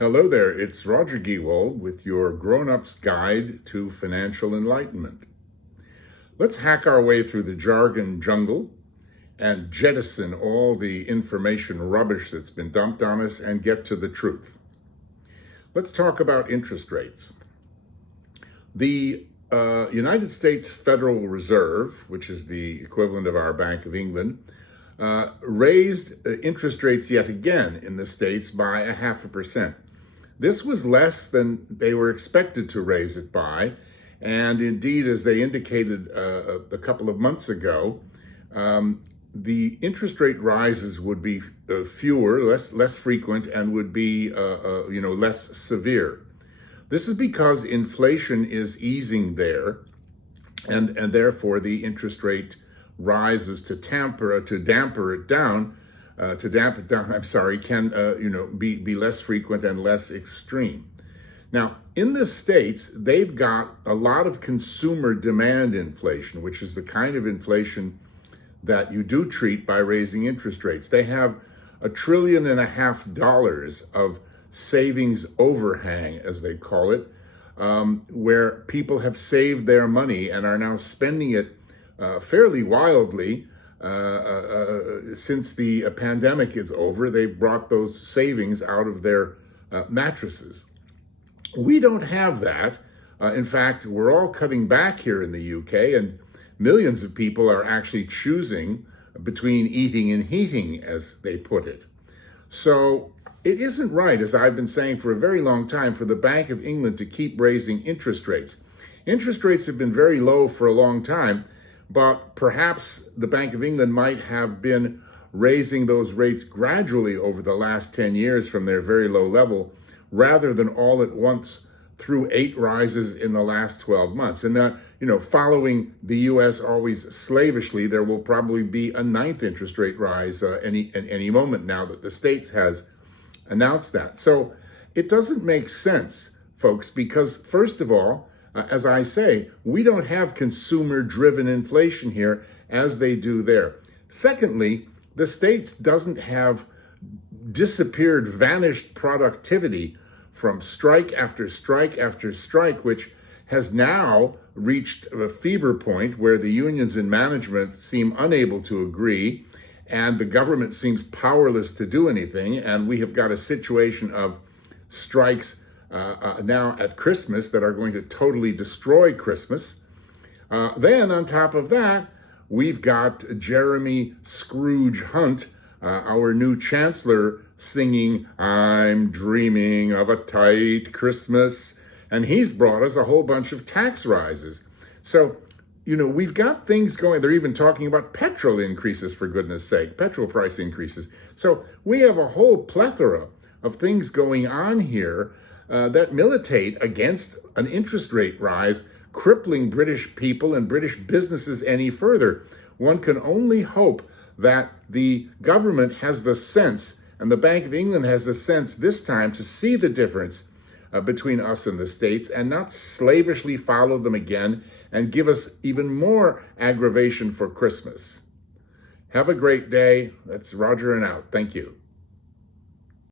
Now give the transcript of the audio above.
Hello there, it's Roger Gewald with your Grown-Up's Guide to Financial Enlightenment. Let's hack our way through the jargon jungle and jettison all the information rubbish that's been dumped on us and get to the truth. Let's talk about interest rates. The United States Federal Reserve, which is the equivalent of our Bank of England, raised interest rates yet again in the States by 0.5%. This was less than they were expected to raise it by, and indeed, as they indicated a couple of months ago, the interest rate rises would be fewer, less frequent, and would be less severe. This is because inflation is easing there, and therefore the interest rate rises to damper it down. Can be less frequent and less extreme. Now, in the States, they've got a lot of consumer demand inflation, which is the kind of inflation that you do treat by raising interest rates. They have $1.5 trillion of savings overhang, as they call it, where people have saved their money and are now spending it fairly wildly. Since the pandemic is over, they've brought those savings out of their mattresses. We don't have that. In fact, we're all cutting back here in the UK, and millions of people are actually choosing between eating and heating, as they put it. So it isn't right, as I've been saying for a very long time, for the Bank of England to keep raising interest rates. Interest rates have been very low for a long time, but perhaps the Bank of England might have been raising those rates gradually over the last 10 years from their very low level, rather than all at once through 8 rises in the last 12 months. And that, following the US always slavishly, there will probably be a 9th interest rate rise any moment now that the States has announced that. So it doesn't make sense, folks, because first of all, as I say, we don't have consumer-driven inflation here as they do there. Secondly, the States doesn't have disappeared, vanished productivity from strike after strike after strike, which has now reached a fever point where the unions and management seem unable to agree, and the government seems powerless to do anything, and we have got a situation of strikes now at Christmas that are going to totally destroy Christmas. Then on top of that, we've got Jeremy Scrooge Hunt, our new chancellor, singing, "I'm dreaming of a tight Christmas," and he's brought us a whole bunch of tax rises. So, we've got things going. They're even talking about petrol increases, for goodness sake, petrol price increases. So we have a whole plethora of things going on here that militate against an interest rate rise, crippling British people and British businesses any further. One can only hope that the government has the sense, and the Bank of England has the sense this time, to see the difference between us and the States and not slavishly follow them again and give us even more aggravation for Christmas. Have a great day. That's Roger and out. Thank you.